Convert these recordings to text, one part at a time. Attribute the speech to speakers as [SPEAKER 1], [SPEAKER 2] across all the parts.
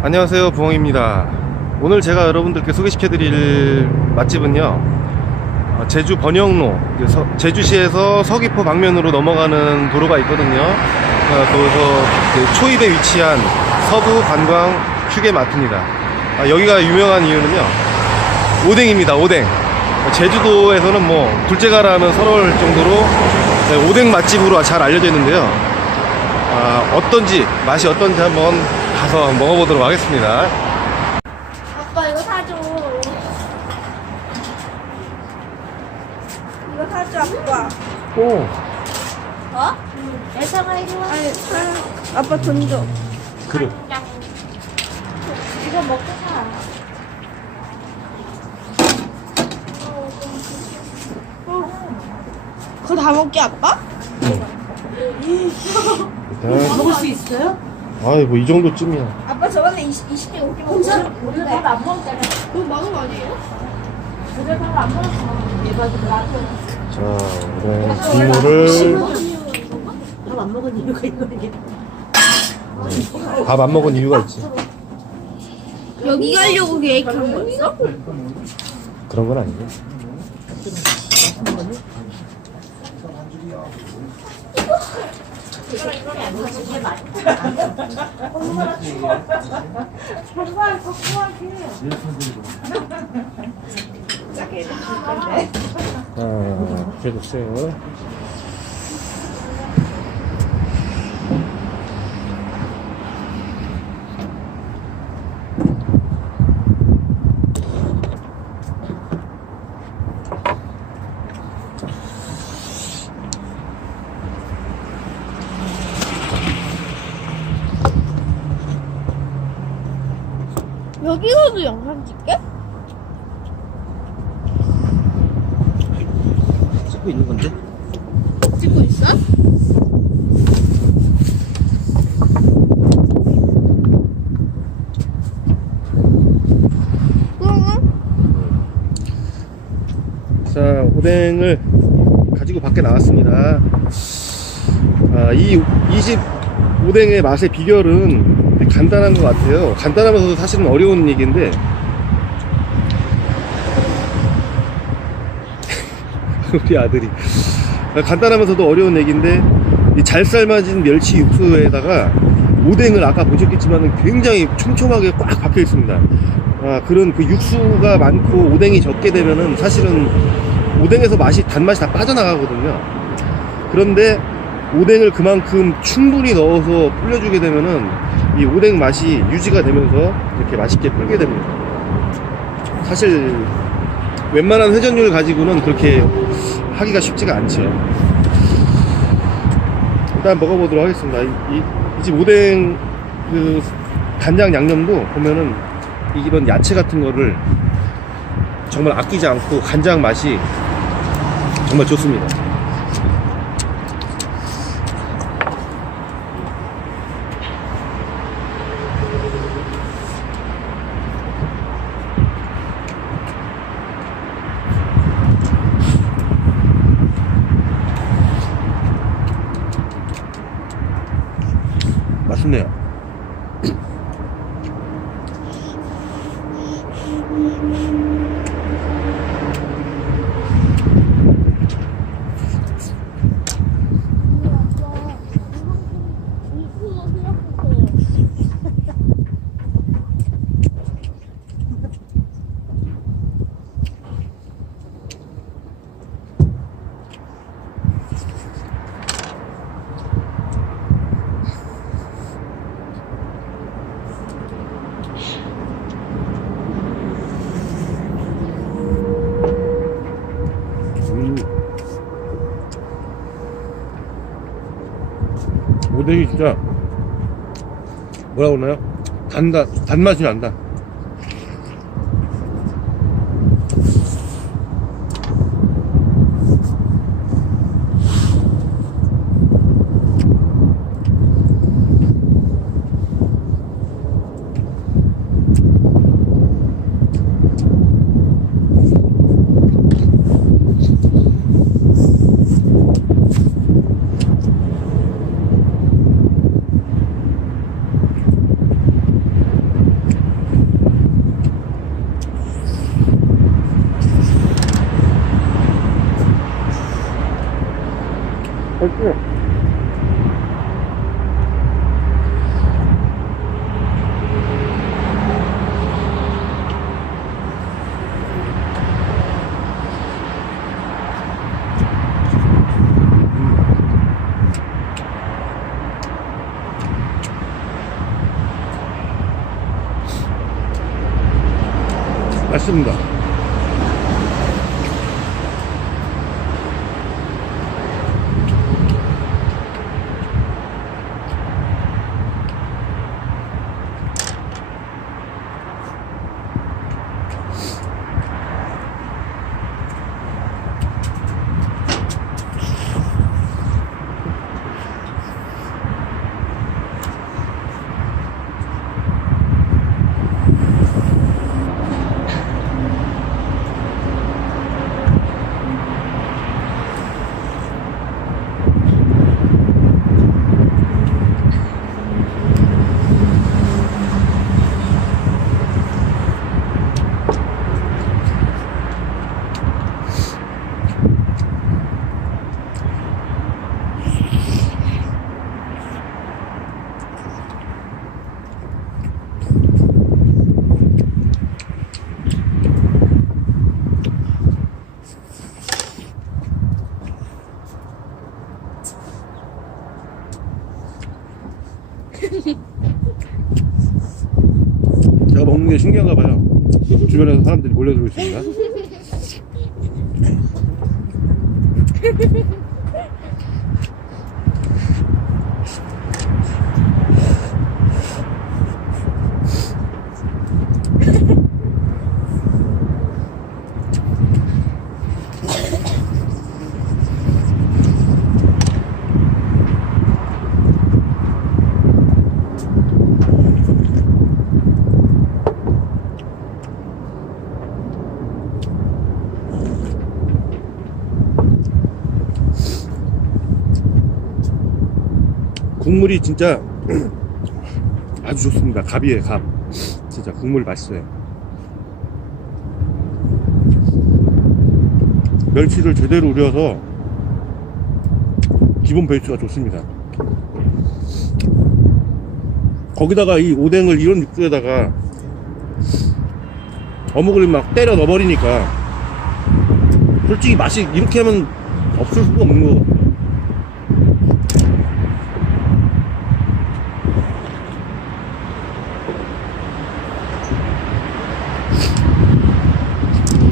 [SPEAKER 1] 안녕하세요 부엉입니다. 오늘 제가 여러분들께 소개시켜 드릴 맛집은요 어, 제주 번영로 제주시에서 서귀포 방면으로 넘어가는 도로가 있거든요. 어, 거기서 그 초입에 위치한 서부 관광 휴게 마트입니다. 아, 여기가 유명한 이유는요 오뎅입니다 오뎅. 제주도에서는 뭐 둘째가라면 서러울 정도로 네, 오뎅 맛집으로 잘 알려져 있는데요. 아, 어떤지 맛이 어떤지 한번 가서 먹어보도록 하겠습니다.
[SPEAKER 2] 아빠 이거 사줘. 이거 사줘 아빠.
[SPEAKER 1] 오,
[SPEAKER 2] 어? 애사가 이리 와. 아니 사. 아빠 돈 줘.
[SPEAKER 1] 그래.
[SPEAKER 2] 이거 먹고 사. 그거 다 먹게 아빠?
[SPEAKER 3] 먹을 수 있어요?
[SPEAKER 1] 아이 뭐 이 정도쯤이야.
[SPEAKER 2] 아빠 저번에 20, 20개 5개 먹었어.
[SPEAKER 3] 우리 밥안 먹잖아.
[SPEAKER 2] 그거 많은 거 아니에요?
[SPEAKER 3] 우리 밥안 먹었어. 얘가 나한테
[SPEAKER 1] 자, 오뎅 국물을
[SPEAKER 3] 밥안 먹은 이유가 있거든요.
[SPEAKER 1] 밥 안 먹은 이유가 있지.
[SPEAKER 2] 여기 가려고 계획한 거였어?
[SPEAKER 1] 그런 건 아니고. 아, 해주세요.
[SPEAKER 2] 여기서도 영상 찍게?
[SPEAKER 1] 찍고 있는 건데?
[SPEAKER 2] 찍고 있어?
[SPEAKER 1] 자, 오뎅을 가지고 밖에 나왔습니다. 아, 이, 이집 오뎅의 맛의 비결은 간단한 것 같아요. 간단하면서도 사실은 어려운 얘기인데, 우리 아들이. 간단하면서도 어려운 얘기인데, 이잘 삶아진 멸치 육수에다가 오뎅을 아까 보셨겠지만 굉장히 촘촘하게 꽉 박혀 있습니다. 아, 그런 그 육수가 많고 오뎅이 적게 되면은 사실은 오뎅에서 맛이 단맛이 다 빠져나가거든요. 그런데 오뎅을 그만큼 충분히 넣어서 불려주게 되면은 이 오뎅 맛이 유지가 되면서 이렇게 맛있게 불게 됩니다. 사실 웬만한 회전율 가지고는 그렇게 하기가 쉽지가 않죠. 일단 먹어보도록 하겠습니다. 이집 오뎅 그 간장 양념도 보면은 이런 야채 같은 거를 정말 아끼지 않고 간장 맛이 정말 좋습니다. 맛있네요. 음. 오뎅이 진짜 뭐라 그러나요? 단다 단맛이 난다. 맛있습니다. 신기한가 봐요. 주변에서 사람들이 몰려들고 있습니다. 국물이 진짜 아주 좋습니다. 갑이에요, 갑. 진짜 국물 맛있어요. 멸치를 제대로 우려서 기본 베이스가 좋습니다. 거기다가 이 오뎅을 이런 육수에다가 어묵을 막 때려 넣어버리니까 솔직히 맛이 이렇게 하면 없을 수가 없는 거 같아요.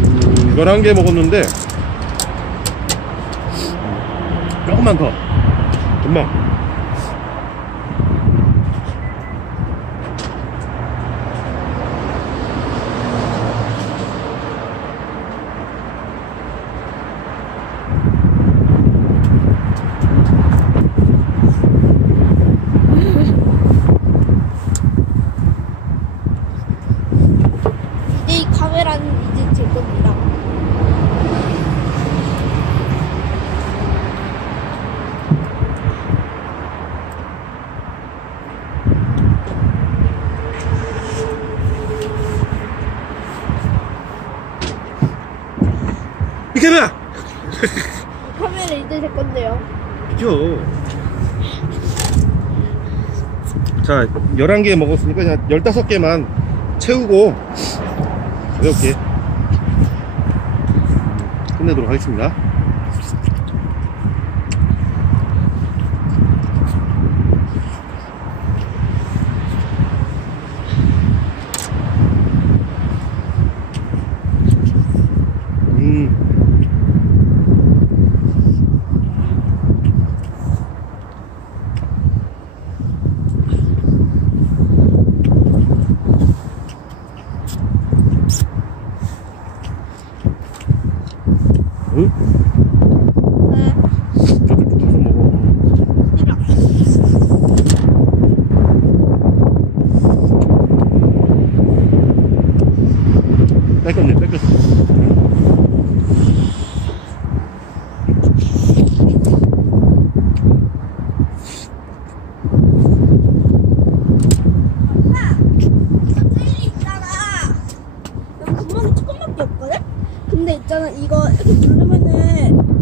[SPEAKER 1] 음, 11개 먹었는데 조금만 더. 금방
[SPEAKER 2] 이제 이 카메라는 이제 제 겁니다.
[SPEAKER 1] 이케야
[SPEAKER 2] 카메라 이제 제 건데요.
[SPEAKER 1] 그죠 자 11개 먹었으니까 그냥 15개만 채우고 가볍게 끝내도록 하겠습니다 뺏겼네, 뺏겼어.
[SPEAKER 2] 근데 있잖아 이거 이렇게 누르면은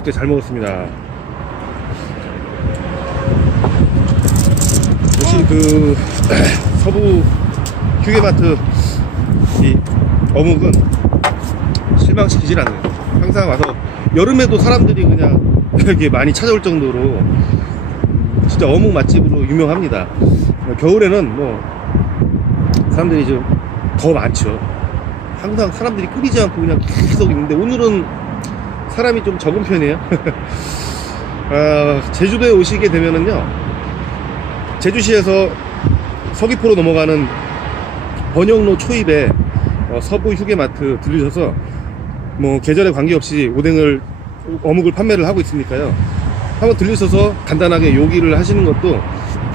[SPEAKER 1] 맛있게 잘 먹었습니다. 역시 그 서부 휴게마트 이 어묵은 실망시키질 않아요. 항상 와서 여름에도 사람들이 그냥 이렇게 많이 찾아올 정도로 진짜 어묵 맛집으로 유명합니다. 겨울에는 뭐 사람들이 좀 더 많죠. 항상 사람들이 끊이지 않고 그냥 계속 있는데 오늘은 사람이 좀 적은 편이에요. 아, 제주도에 오시게 되면은요, 제주시에서 서귀포로 넘어가는 번영로 초입에 어, 서부 휴게마트 들리셔서 뭐 계절에 관계없이 오뎅을 어묵을 판매를 하고 있으니까요. 한번 들리셔서 간단하게 요기를 하시는 것도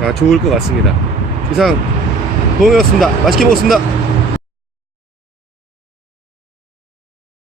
[SPEAKER 1] 아, 좋을 것 같습니다. 이상 동해였습니다. 맛있게 먹었습니다.